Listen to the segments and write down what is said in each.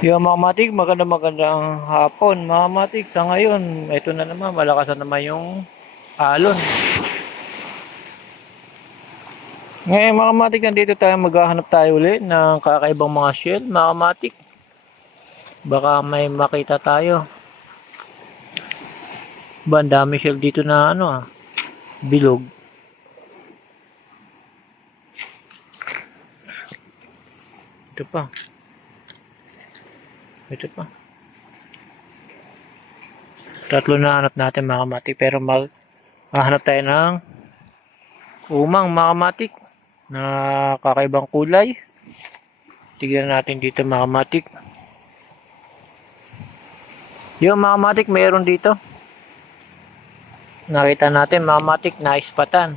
Yung mga matik, maganda magandang hapon. Mga matik, sa ngayon, ito na naman, malakas na naman yung alon. Ngayon mga matik, nandito tayo maghahanap tayo ulit ng kakaibang mga shell. Mga matik, baka may makita tayo. Ba, dami shell dito na ano ah, bilog. Ito pa. Ito pa. Tatlo na hanap natin mga kamatik. Pero mag hahanap tayo ng umang mga kamatik na kakaibang kulay. Tignan natin dito mga kamatik. Yung mga kamatik mayroon dito. Nakita natin mga kamatik na ispatan.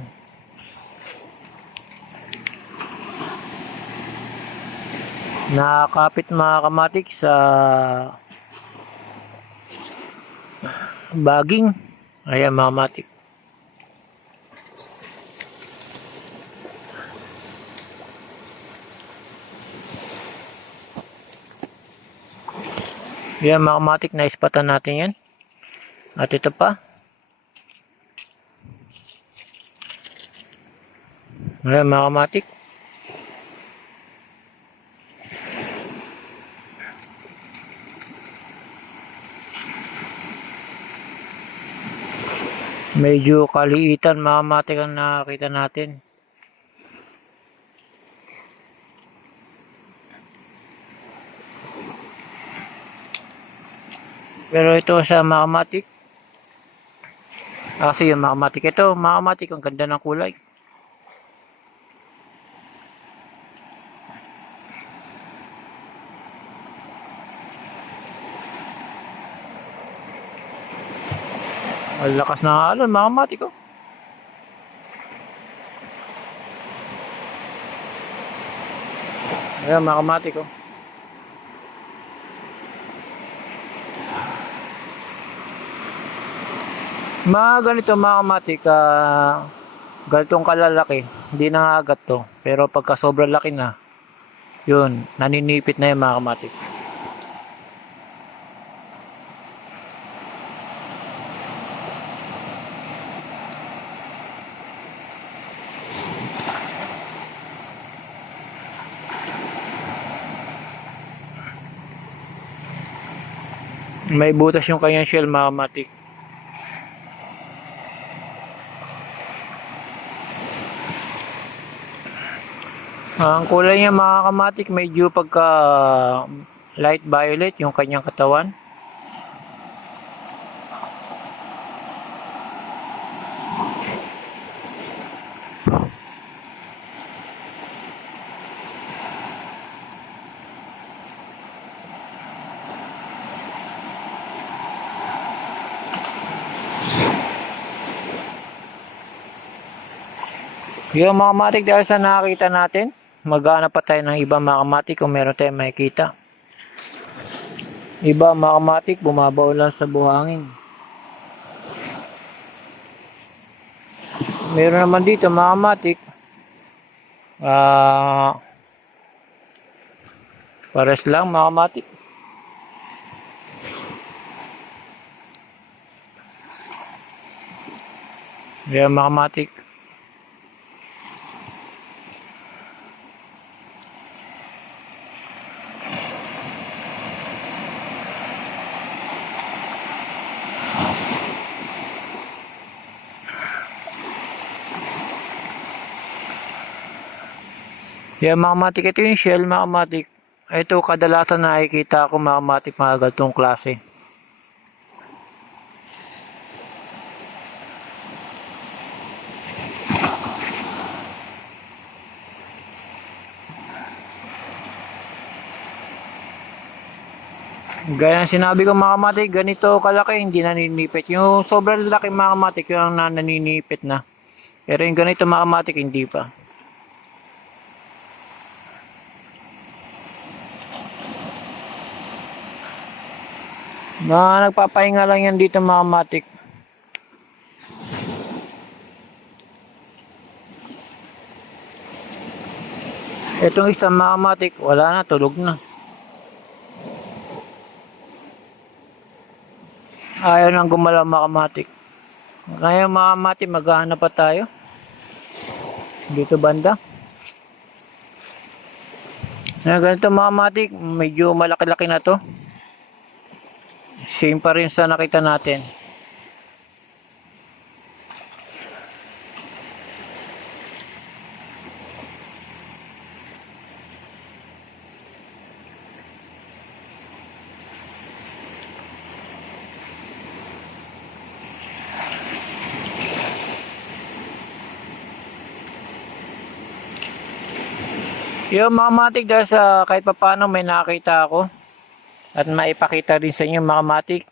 Nakakapit mga kamatik sa baging. Ayan mga kamatik. Yan mga kamatik na ispatan natin yan. At ito pa. Ayan mga kamatik medyo kaliitan mga matik ang nakakita natin. Pero ito sa makamatik kasi yung makamatik ito makamatik ang ganda ng kulay ang lakas ng alon makamatik oh ayan makamatik oh mga ganito mga kamatik ganitong kalalaki hindi nangagat to. Pero pagka sobrang laki na yun naninipit na yung mga kamatik may butas yung kanyang shell mga ang kulay niya mga kamatik medyo pagka light violet yung kanyang katawan Yung mga kamatik dahil sa nakakita natin, maghanap pa tayo ng ibang mga kamatik kung meron tayong makikita. Iba mga kamatik, bumabaw lang sa buhangin. Meron naman dito mga kamatik. Ah, pares lang mga kamatik. Yan mga kamatik. Yan mga matik, ito yung shell mga matik. Ito kadalasan nakikita ko mga matik mga ganitong klase. Gaya sinabi ko mga matik, ganito kalaki hindi naninipit. Yung sobrang laki mga matik yung na naninipit na. Pero yung ganito mga matik hindi pa. Mga nagpapahinga lang yan dito mga matik. Itong isang mga matik, wala na, tulog na. Ayaw nang gumalaw mga matik. Kaya mga matik, maghahanap pa tayo. Dito banda. Ayan, ganito mga matik, medyo malaki-laki na to. Same pa rin sa nakita natin. Yung mga matik dahil sa kahit papano may nakita ako at maipakita rin sa inyo mga matik.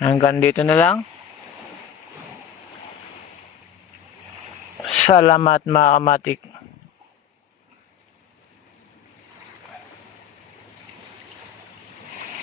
Hanggang dito na lang. Salamat mga kamatik.